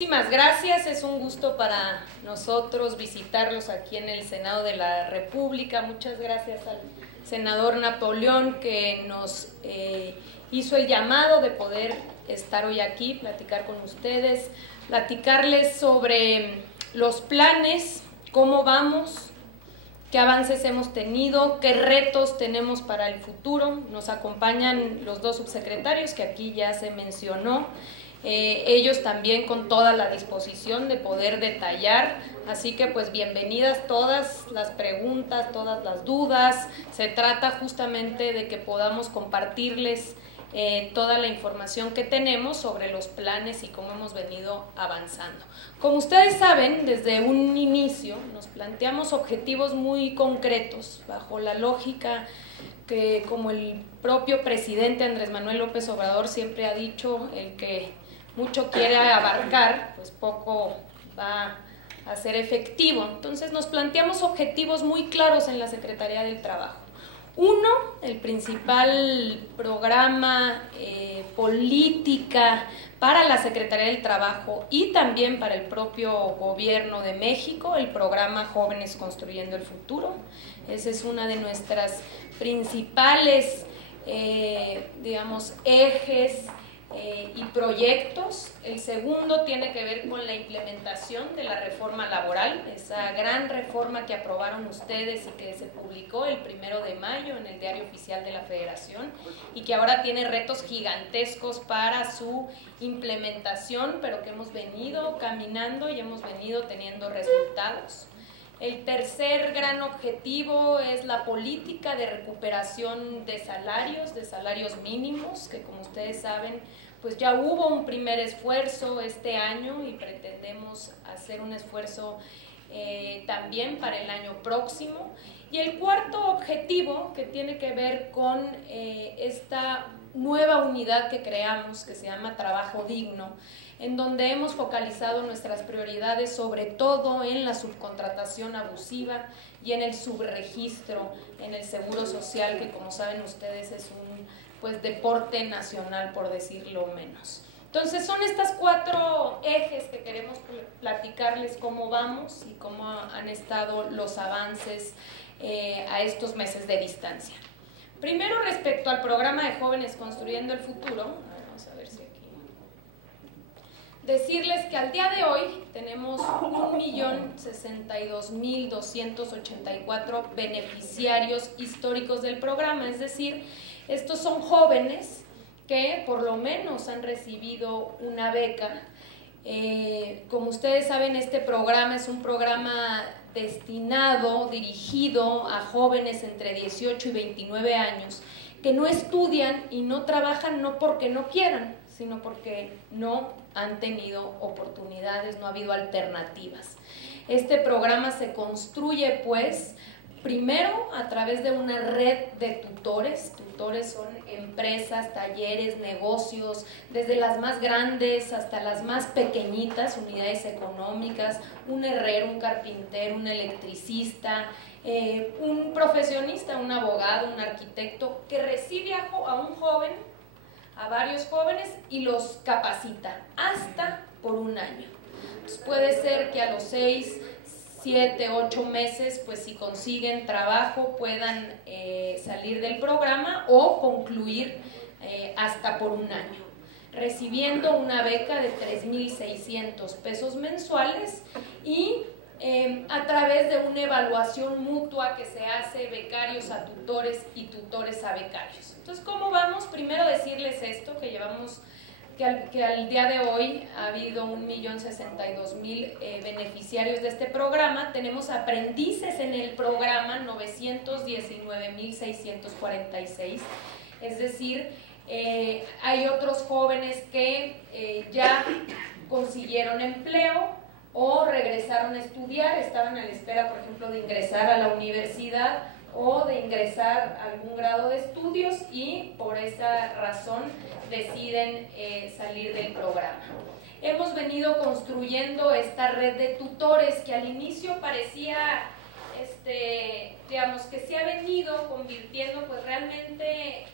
Muchísimas gracias, es un gusto para nosotros visitarlos aquí en el Senado de la República. Muchas gracias al senador Napoleón que nos hizo el llamado de poder estar hoy aquí, platicar con ustedes, platicarles sobre los planes, cómo vamos, qué avances hemos tenido, qué retos tenemos para el futuro. Nos acompañan los dos subsecretarios que aquí ya se mencionó. Ellos también con toda la disposición de poder detallar, así que pues bienvenidas todas las preguntas, todas las dudas. Se trata justamente de que podamos compartirles toda la información que tenemos sobre los planes y cómo hemos venido avanzando. Como ustedes saben, desde un inicio nos planteamos objetivos muy concretos, bajo la lógica que, como el propio presidente Andrés Manuel López Obrador siempre ha dicho, el que mucho quiere abarcar, pues poco va a ser efectivo. Entonces nos planteamos objetivos muy claros en la Secretaría del Trabajo. Uno, el principal programa, política para la Secretaría del Trabajo y también para el propio Gobierno de México, el programa Jóvenes Construyendo el Futuro. Esa es una de nuestras principales, ejes y proyectos. El segundo tiene que ver con la implementación de la reforma laboral, esa gran reforma que aprobaron ustedes y que se publicó el 1 de mayo en el Diario Oficial de la Federación y que ahora tiene retos gigantescos para su implementación, pero que hemos venido caminando y hemos venido teniendo resultados. El tercer gran objetivo es la política de recuperación de salarios mínimos, que como ustedes saben, pues ya hubo un primer esfuerzo este año y pretendemos hacer un esfuerzo también para el año próximo. Y el cuarto objetivo, que tiene que ver con esta nueva unidad que creamos, que se llama Trabajo Digno, en donde hemos focalizado nuestras prioridades sobre todo en la subcontratación abusiva y en el subregistro, en el seguro social, que como saben ustedes es un deporte nacional, por decirlo menos. Entonces son estas cuatro ejes que queremos platicarles cómo vamos y cómo han estado los avances a estos meses de distancia. Primero, respecto al programa de Jóvenes Construyendo el Futuro, vamos a ver si aquí, decirles que al día de hoy tenemos 1.062.284 beneficiarios históricos del programa, es decir, estos son jóvenes que por lo menos han recibido una beca. Como ustedes saben, este programa es un programa dirigido a jóvenes entre 18 y 29 años que no estudian y no trabajan no porque no quieran, sino porque no han tenido oportunidades, no ha habido alternativas. Este programa se construye, pues, primero a través de una red de tutores. Tutores son empresas, talleres, negocios, desde las más grandes hasta las más pequeñitas, unidades económicas, un herrero, un carpintero, un electricista, un profesionista, un abogado, un arquitecto, que recibe a un joven, a varios jóvenes y los capacita hasta por un año. Entonces puede ser que a los 6, 7, 8 meses, pues si consiguen trabajo puedan salir del programa o concluir hasta por un año, recibiendo una beca de 3.600 pesos mensuales y a través de una evaluación mutua que se hace becarios a tutores y tutores a becarios. Entonces, ¿cómo vamos? Primero decirles esto, que llevamos, que al día de hoy ha habido 1.062.000 beneficiarios de este programa. Tenemos aprendices en el programa, 919.646, es decir, hay otros jóvenes que ya consiguieron empleo o regresaron a estudiar, estaban a la espera, por ejemplo, de ingresar a la universidad o de ingresar a algún grado de estudios y por esa razón deciden salir del programa. Hemos venido construyendo esta red de tutores que al inicio parecía, digamos, que se ha venido convirtiendo pues realmente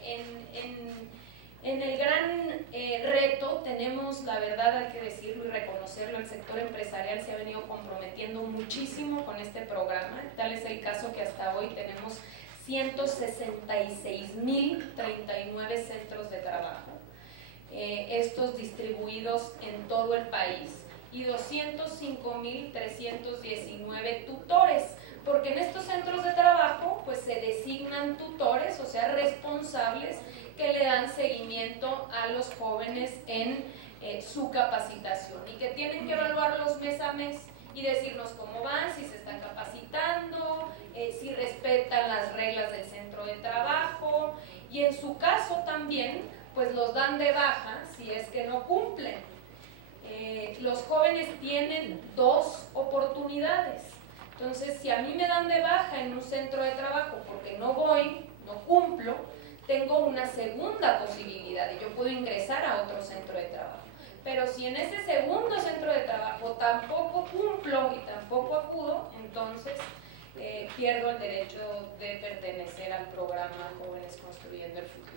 en En el gran reto tenemos, la verdad hay que decirlo y reconocerlo, el sector empresarial se ha venido comprometiendo muchísimo con este programa, tal es el caso que hasta hoy tenemos 166.039 centros de trabajo, estos distribuidos en todo el país, y 205.319 tutores, porque en estos centros de trabajo pues se designan tutores, o sea, responsables que le dan seguimiento a los jóvenes en su capacitación y que tienen que evaluarlos mes a mes y decirnos cómo van, si se están capacitando, si respetan las reglas del centro de trabajo, y en su caso también pues los dan de baja si es que no cumplen. Los jóvenes tienen dos oportunidades. Entonces, si a mí me dan de baja en un centro de trabajo porque no voy, no cumplo, tengo una segunda posibilidad y yo puedo ingresar a otro centro de trabajo. Pero si en ese segundo centro de trabajo tampoco cumplo y tampoco acudo, entonces pierdo el derecho de pertenecer al programa Jóvenes Construyendo el Futuro.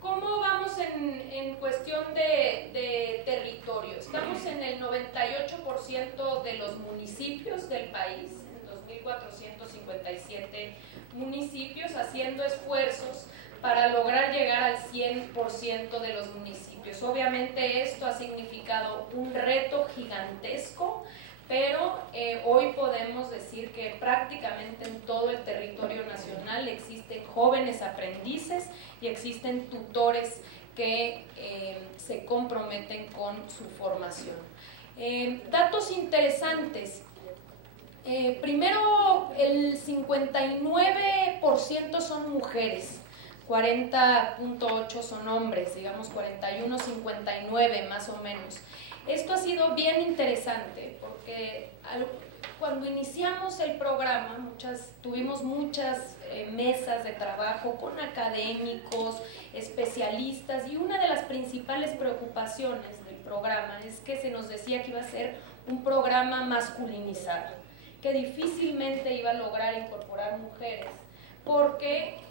¿Cómo vamos en cuestión de territorio? Estamos en el 98% de los municipios del país, en 2.457 municipios, haciendo esfuerzos para lograr llegar al 100% de los municipios. Obviamente esto ha significado un reto gigantesco, pero hoy podemos decir que prácticamente en todo el territorio nacional existen jóvenes aprendices y existen tutores que se comprometen con su formación. Datos interesantes. Primero, el 59% son mujeres, 40.8 son hombres, digamos 41-59 más o menos. Esto ha sido bien interesante porque cuando iniciamos el programa tuvimos muchas mesas de trabajo con académicos, especialistas, y una de las principales preocupaciones del programa es que se nos decía que iba a ser un programa masculinizado, que difícilmente iba a lograr incorporar mujeres, porque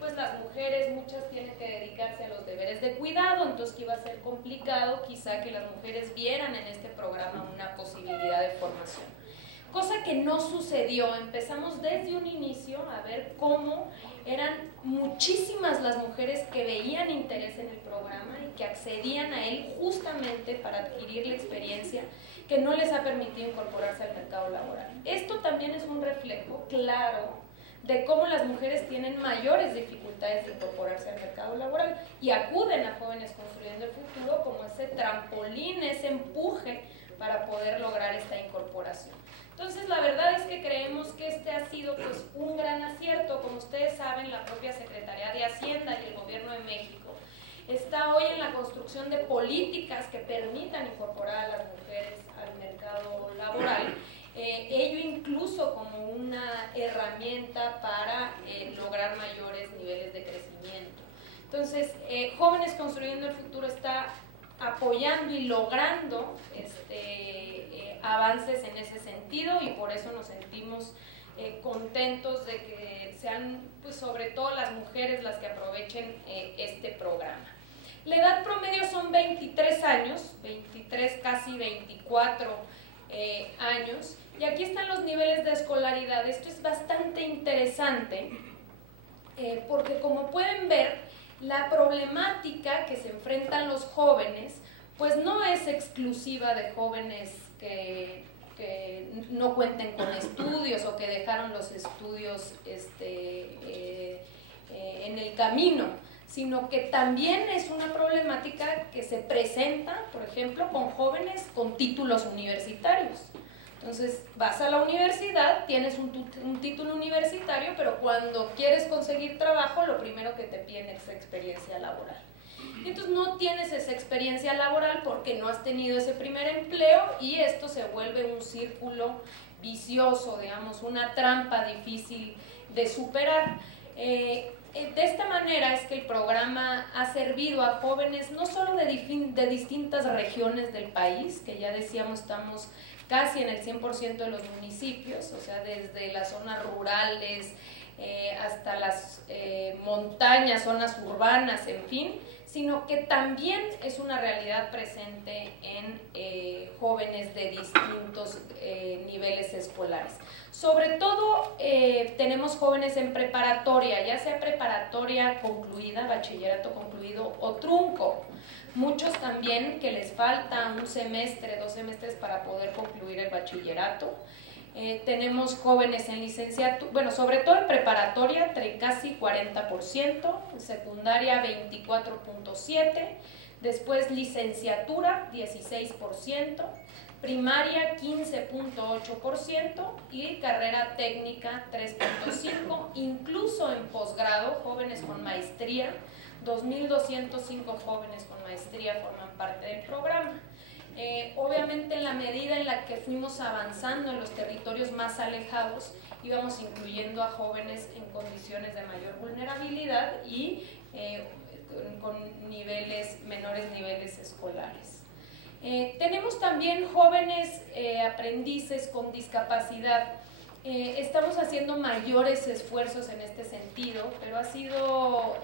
pues las mujeres muchas tienen que dedicarse a los deberes de cuidado, entonces que iba a ser complicado quizá que las mujeres vieran en este programa una posibilidad de formación. Cosa que no sucedió. Empezamos desde un inicio a ver cómo eran muchísimas las mujeres que veían interés en el programa y que accedían a él justamente para adquirir la experiencia que no les ha permitido incorporarse al mercado laboral. Esto también es un reflejo claro de cómo las mujeres tienen mayores dificultades de incorporarse al mercado laboral y acuden a Jóvenes Construyendo el Futuro como ese trampolín, ese empuje para poder lograr esta incorporación. Entonces, la verdad es que creemos que este ha sido pues un gran acierto. Como ustedes saben, la propia Secretaría de Hacienda y el Gobierno de México está hoy en la construcción de políticas que permitan incorporar a las mujeres al mercado laboral, ello incluso como una herramienta para lograr mayores niveles de crecimiento. Entonces, Jóvenes Construyendo el Futuro está apoyando y logrando avances en ese sentido, y por eso nos sentimos contentos de que sean pues sobre todo las mujeres las que aprovechen este programa. La edad promedio son 23 años, 23 casi 24 años, y aquí están los niveles de escolaridad. Esto es bastante interesante porque, como pueden ver, la problemática que se enfrentan los jóvenes pues no es exclusiva de jóvenes que no cuenten con estudios o que dejaron los estudios en el camino, sino que también es una problemática que se presenta, por ejemplo, con jóvenes con títulos universitarios. Entonces, vas a la universidad, tienes un título universitario, pero cuando quieres conseguir trabajo, lo primero que te piden es experiencia laboral. Y entonces no tienes esa experiencia laboral porque no has tenido ese primer empleo, y esto se vuelve un círculo vicioso, digamos, una trampa difícil de superar. De esta manera es que el programa ha servido a jóvenes no solo de distintas regiones del país, que ya decíamos estamos casi en el 100% de los municipios, o sea, desde las zonas rurales, hasta las montañas, zonas urbanas, en fin, sino que también es una realidad presente en jóvenes de distintos niveles escolares. Sobre todo tenemos jóvenes en preparatoria, ya sea preparatoria concluida, bachillerato concluido o trunco. Muchos también que les falta un semestre, 2 semestres para poder concluir el bachillerato. Tenemos jóvenes en licenciatura, bueno, sobre todo en preparatoria, casi 40%, en secundaria 24.7%, después licenciatura 16%, primaria 15.8% y carrera técnica 3.5%, incluso en posgrado, jóvenes con maestría, 2.205 jóvenes con maestría forman parte del programa. Obviamente en la medida en la que fuimos avanzando en los territorios más alejados, íbamos incluyendo a jóvenes en condiciones de mayor vulnerabilidad y con menores niveles escolares. Tenemos también jóvenes aprendices con discapacidad. Estamos haciendo mayores esfuerzos en este sentido, pero ha sido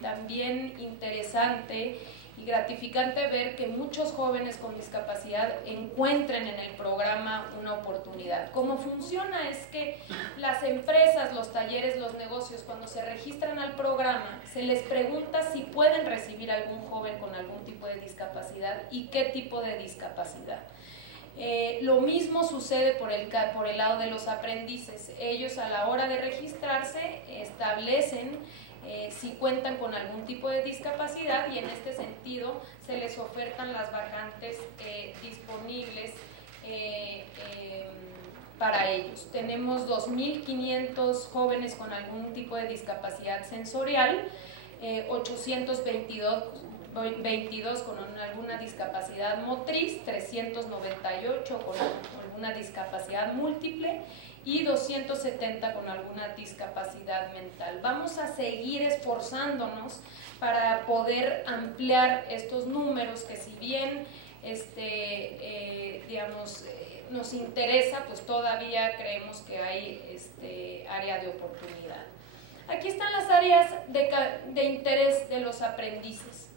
también interesante y gratificante ver que muchos jóvenes con discapacidad encuentren en el programa una oportunidad. Cómo funciona es que las empresas, los talleres, los negocios, cuando se registran al programa, se les pregunta si pueden recibir algún joven con algún tipo de discapacidad y qué tipo de discapacidad. Lo mismo sucede por el lado de los aprendices. Ellos a la hora de registrarse establecen si cuentan con algún tipo de discapacidad y en este sentido se les ofertan las vacantes disponibles para ellos. Tenemos 2.500 jóvenes con algún tipo de discapacidad sensorial, 822 con alguna discapacidad motriz, 398 con alguna discapacidad múltiple y 270 con alguna discapacidad mental. Vamos a seguir esforzándonos para poder ampliar estos números que si bien nos interesa, pues todavía creemos que hay área de oportunidad. Aquí están las áreas de interés de los aprendices.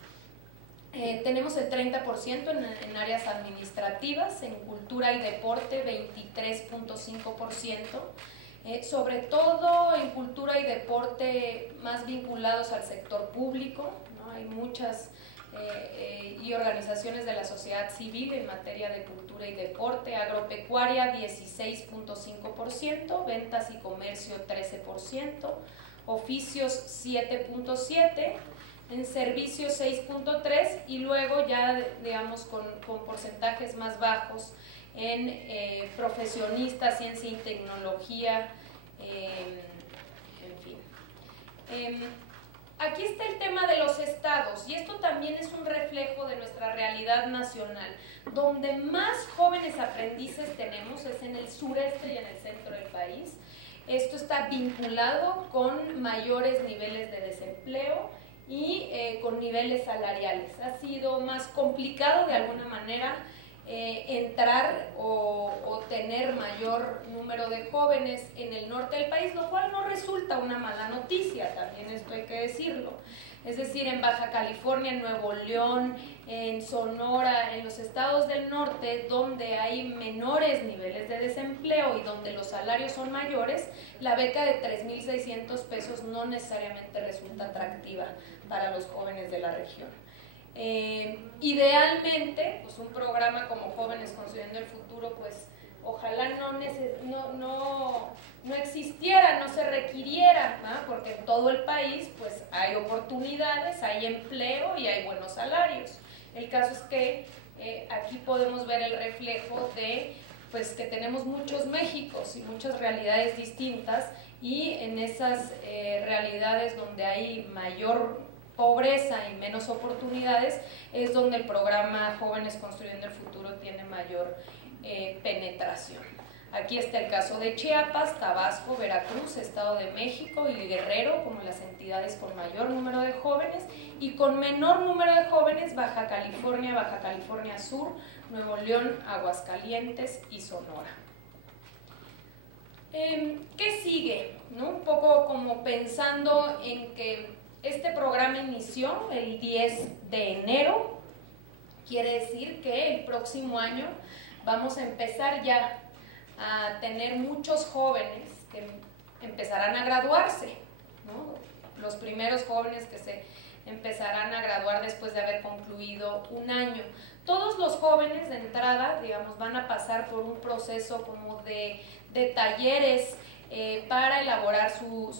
Tenemos el 30% en áreas administrativas, en cultura y deporte 23.5%, sobre todo en cultura y deporte más vinculados al sector público, ¿no? Hay muchas y organizaciones de la sociedad civil en materia de cultura y deporte, agropecuaria 16.5%, ventas y comercio 13%, oficios 7.7%, en servicios 6.3% y luego ya digamos con porcentajes más bajos en profesionistas, ciencia y tecnología, en fin. Aquí está el tema de los estados y esto también es un reflejo de nuestra realidad nacional. Donde más jóvenes aprendices tenemos es en el sureste y en el centro del país. Esto está vinculado con mayores niveles de desempleo y con niveles salariales. Ha sido más complicado de alguna manera entrar o tener mayor número de jóvenes en el norte del país, lo cual no resulta una mala noticia, también esto hay que decirlo. Es decir, en Baja California, en Nuevo León, en Sonora, en los estados del norte, donde hay menores niveles de desempleo y donde los salarios son mayores, la beca de 3.600 pesos no necesariamente resulta atractiva para los jóvenes de la región. Idealmente, pues un programa como Jóvenes Construyendo el Futuro, pues ojalá no existiera, no se requiriera, ¿no? Porque en todo el país pues hay oportunidades, hay empleo y hay buenos salarios. El caso es que aquí podemos ver el reflejo de pues que tenemos muchos Méxicos y muchas realidades distintas y en esas realidades donde hay mayor pobreza y menos oportunidades es donde el programa Jóvenes Construyendo el Futuro tiene mayor penetración. Aquí está el caso de Chiapas, Tabasco, Veracruz, Estado de México y Guerrero como las entidades con mayor número de jóvenes y con menor número de jóvenes Baja California Sur, Nuevo León, Aguascalientes y Sonora. ¿Qué sigue? ¿No? Un poco como pensando en que este programa inició el 10 de enero, quiere decir que el próximo año vamos a empezar ya a tener muchos jóvenes que empezarán a graduarse, ¿no? Los primeros jóvenes que se empezarán a graduar después de haber concluido un año. Todos los jóvenes de entrada, digamos, van a pasar por un proceso como de talleres para elaborar su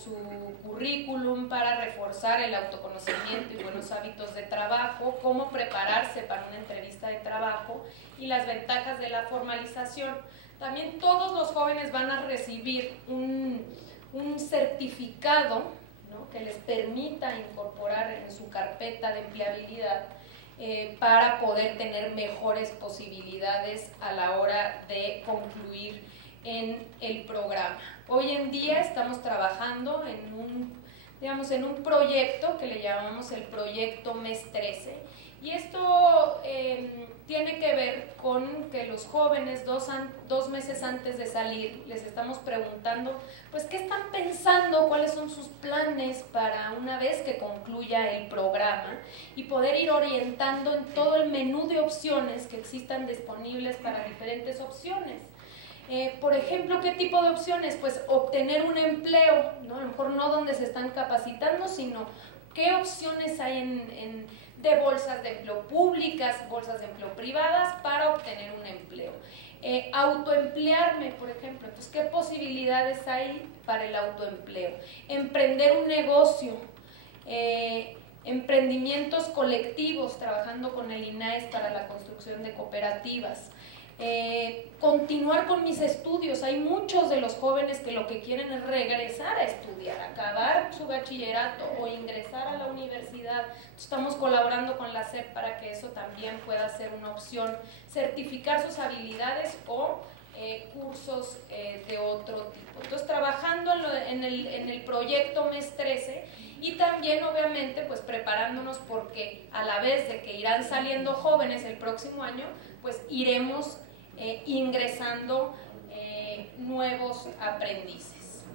currículum, para reforzar el autoconocimiento y buenos hábitos de trabajo, cómo prepararse para una entrevista de trabajo y las ventajas de la formalización. También todos los jóvenes van a recibir un certificado, ¿no?, que les permita incorporar en su carpeta de empleabilidad para poder tener mejores posibilidades a la hora de concluir en el programa. Hoy en día estamos trabajando en un proyecto que le llamamos el proyecto MES 13, y esto tiene que ver con que los jóvenes dos meses antes de salir les estamos preguntando pues qué están pensando, cuáles son sus planes para una vez que concluya el programa, y poder ir orientando en todo el menú de opciones que existan disponibles para diferentes opciones. Por ejemplo, ¿qué tipo de opciones? Pues obtener un empleo, ¿no? A lo mejor no donde se están capacitando, sino qué opciones hay de bolsas de empleo públicas, bolsas de empleo privadas para obtener un empleo. Autoemplearme, por ejemplo, entonces, ¿qué posibilidades hay para el autoempleo? Emprender un negocio, emprendimientos colectivos, trabajando con el INAES para la construcción de cooperativas. Continuar con mis estudios. Hay muchos de los jóvenes que lo que quieren es regresar a estudiar, acabar su bachillerato o ingresar a la universidad. Estamos colaborando con la SEP para que eso también pueda ser una opción, certificar sus habilidades o cursos de otro tipo. Entonces, trabajando en el proyecto MES 13, y también obviamente pues preparándonos, porque a la vez de que irán saliendo jóvenes el próximo año, pues iremos ingresando nuevos aprendices.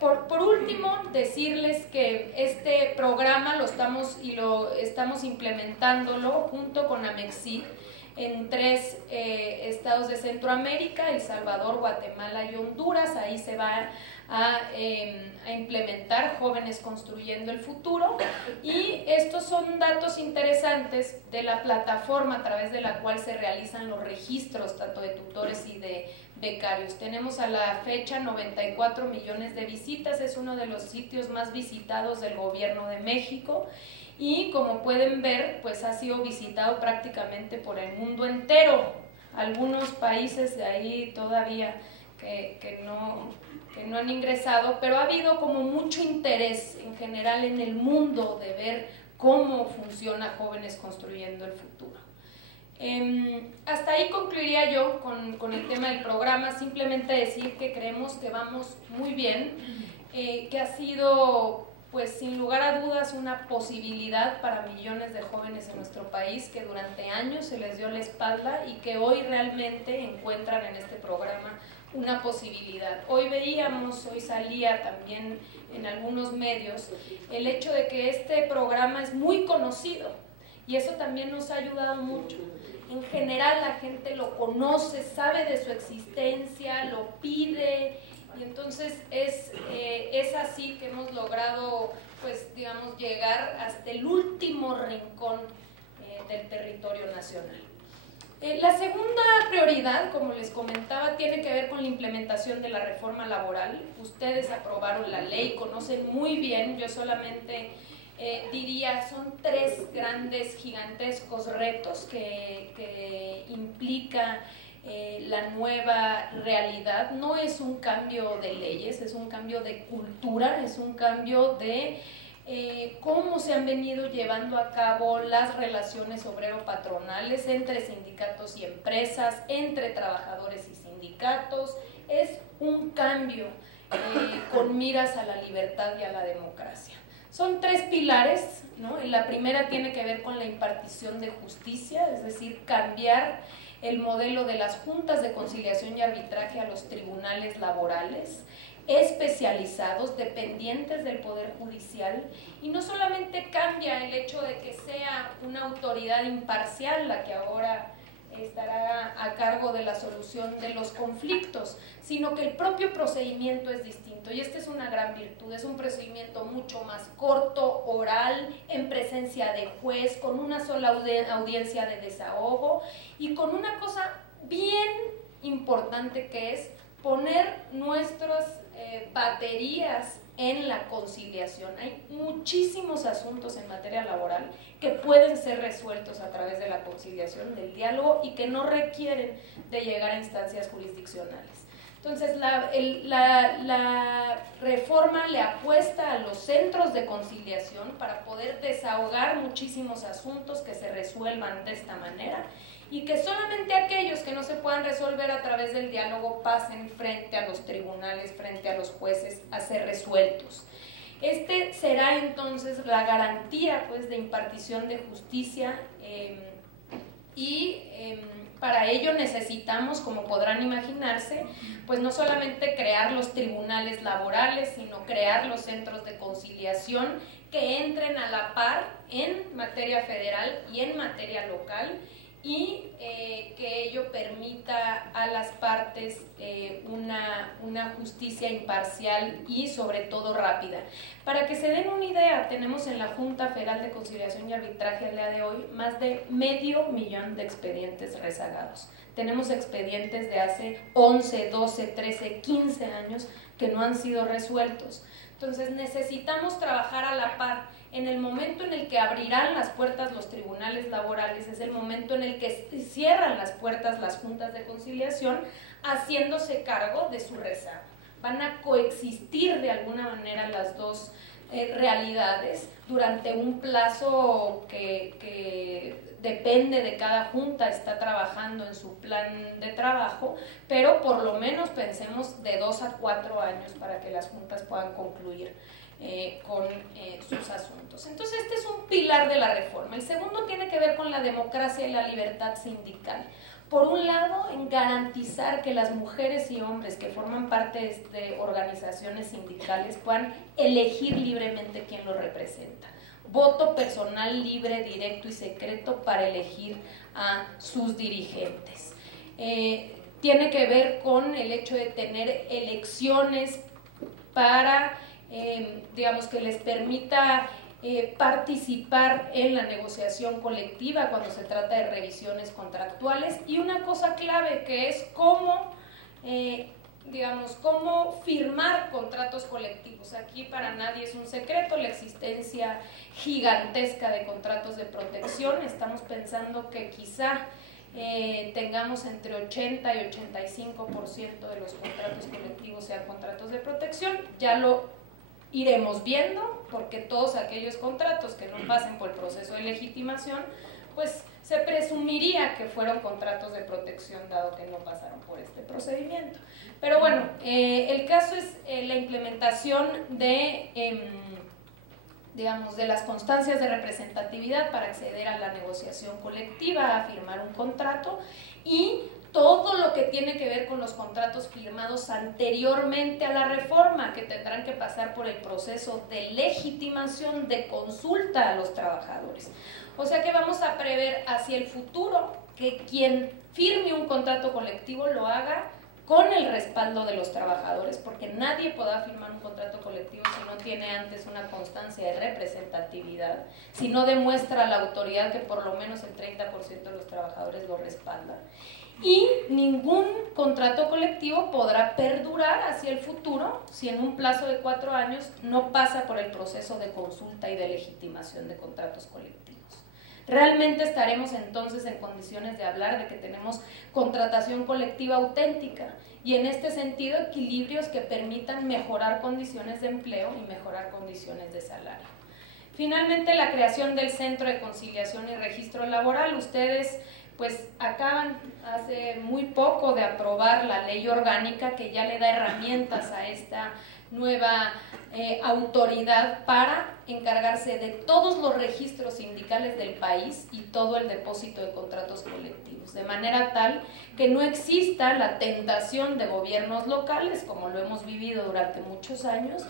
Por último, decirles que este programa lo estamos implementándolo junto con Amexid en 3 estados de Centroamérica: El Salvador, Guatemala y Honduras. Ahí se va a implementar Jóvenes Construyendo el Futuro, y estos son datos interesantes de la plataforma a través de la cual se realizan los registros tanto de tutores y de becarios. Tenemos a la fecha 94 millones de visitas, es uno de los sitios más visitados del Gobierno de México, y como pueden ver, pues ha sido visitado prácticamente por el mundo entero. Algunos países de ahí todavía que no han ingresado, pero ha habido como mucho interés en general en el mundo de ver cómo funciona Jóvenes Construyendo el Futuro. Hasta ahí concluiría yo con el tema del programa. Simplemente decir que creemos que vamos muy bien, que ha sido, pues sin lugar a dudas, una posibilidad para millones de jóvenes en nuestro país que durante años se les dio la espalda y que hoy realmente encuentran en este programa una posibilidad. Hoy salía también en algunos medios el hecho de que este programa es muy conocido, y eso también nos ha ayudado mucho. En general la gente lo conoce, sabe de su existencia, lo pide, y entonces es así que hemos logrado, pues digamos, llegar hasta el último rincón del territorio nacional. La segunda prioridad, como les comentaba, tiene que ver con la implementación de la reforma laboral. Ustedes aprobaron la ley, conocen muy bien, yo solamente diría, son 3 grandes, gigantescos retos que implica la nueva realidad. No es un cambio de leyes, es un cambio de cultura, es un cambio de cómo se han venido llevando a cabo las relaciones obrero-patronales entre sindicatos y empresas, entre trabajadores y sindicatos. Es un cambio con miras a la libertad y a la democracia. Son 3 pilares, ¿no? La primera tiene que ver con la impartición de justicia, es decir, cambiar el modelo de las juntas de conciliación y arbitraje a los tribunales laborales, especializados, dependientes del Poder Judicial, y no solamente cambia el hecho de que sea una autoridad imparcial la que ahora estará a cargo de la solución de los conflictos, sino que el propio procedimiento es distinto, y esta es una gran virtud. Es un procedimiento mucho más corto, oral, en presencia de juez, con una sola audiencia de desahogo y con una cosa bien importante, que es poner nuestras baterías en la conciliación. Hay muchísimos asuntos en materia laboral que pueden ser resueltos a través de la conciliación, del diálogo, y que no requieren de llegar a instancias jurisdiccionales. Entonces, la reforma le apuesta a los centros de conciliación para poder desahogar muchísimos asuntos que se resuelvan de esta manera, y que solamente aquellos que no se puedan resolver a través del diálogo pasen frente a los tribunales, frente a los jueces, a ser resueltos. Este será entonces la garantía, pues, de impartición de justicia, para ello necesitamos, como podrán imaginarse, pues no solamente crear los tribunales laborales, sino crear los centros de conciliación que entren a la par en materia federal y en materia local, y que ello permita a las partes una justicia imparcial y sobre todo rápida. Para que se den una idea, tenemos en la Junta Federal de Conciliación y Arbitraje al día de hoy más de 500,000 de expedientes rezagados. Tenemos expedientes de hace 11, 12, 13, 15 años que no han sido resueltos. Entonces necesitamos trabajar a la par. En el momento en el que abrirán las puertas los tribunales laborales, es el momento en el que cierran las puertas las juntas de conciliación, haciéndose cargo de su rezago. Van a coexistir de alguna manera las dos realidades durante un plazo que depende de cada junta, está trabajando en su plan de trabajo, pero por lo menos pensemos de 2 a 4 años para que las juntas puedan concluir con sus asuntos. Entonces, este es un pilar de la reforma. El segundo tiene que ver con la democracia y la libertad sindical. Por un lado, en garantizar que las mujeres y hombres que forman parte de organizaciones sindicales puedan elegir libremente quién los representa. Voto personal libre, directo y secreto para elegir a sus dirigentes. Tiene que ver con el hecho de tener elecciones para digamos, que les permita participar en la negociación colectiva cuando se trata de revisiones contractuales, y una cosa clave que es cómo, digamos, cómo firmar contratos colectivos. Aquí para nadie es un secreto la existencia gigantesca de contratos de protección. Estamos pensando que quizá tengamos entre 80 y 85% de los contratos colectivos sean contratos de protección. Ya lo iremos viendo, porque todos aquellos contratos que no pasen por el proceso de legitimación, pues se presumiría que fueron contratos de protección, dado que no pasaron por este procedimiento. Pero bueno, el caso es la implementación de, digamos, de las constancias de representatividad para acceder a la negociación colectiva, a firmar un contrato, y todo lo que tiene que ver con los contratos firmados anteriormente a la reforma, que tendrán que pasar por el proceso de legitimación, de consulta a los trabajadores. O sea que vamos a prever hacia el futuro que quien firme un contrato colectivo lo haga con el respaldo de los trabajadores, porque nadie podrá firmar un contrato colectivo si no tiene antes una constancia de representatividad, si no demuestra a la autoridad que por lo menos el 30% de los trabajadores lo respaldan. Y ningún contrato colectivo podrá perdurar hacia el futuro si en un plazo de 4 años no pasa por el proceso de consulta y de legitimación de contratos colectivos. Realmente estaremos entonces en condiciones de hablar de que tenemos contratación colectiva auténtica, y en este sentido equilibrios que permitan mejorar condiciones de empleo y mejorar condiciones de salario. Finalmente, la creación del Centro de Conciliación y Registro Laboral. Ustedes pues acaban hace muy poco de aprobar la ley orgánica que ya le da herramientas a esta nueva autoridad para encargarse de todos los registros sindicales del país y todo el depósito de contratos colectivos, de manera tal que no exista la tentación de gobiernos locales, como lo hemos vivido durante muchos años,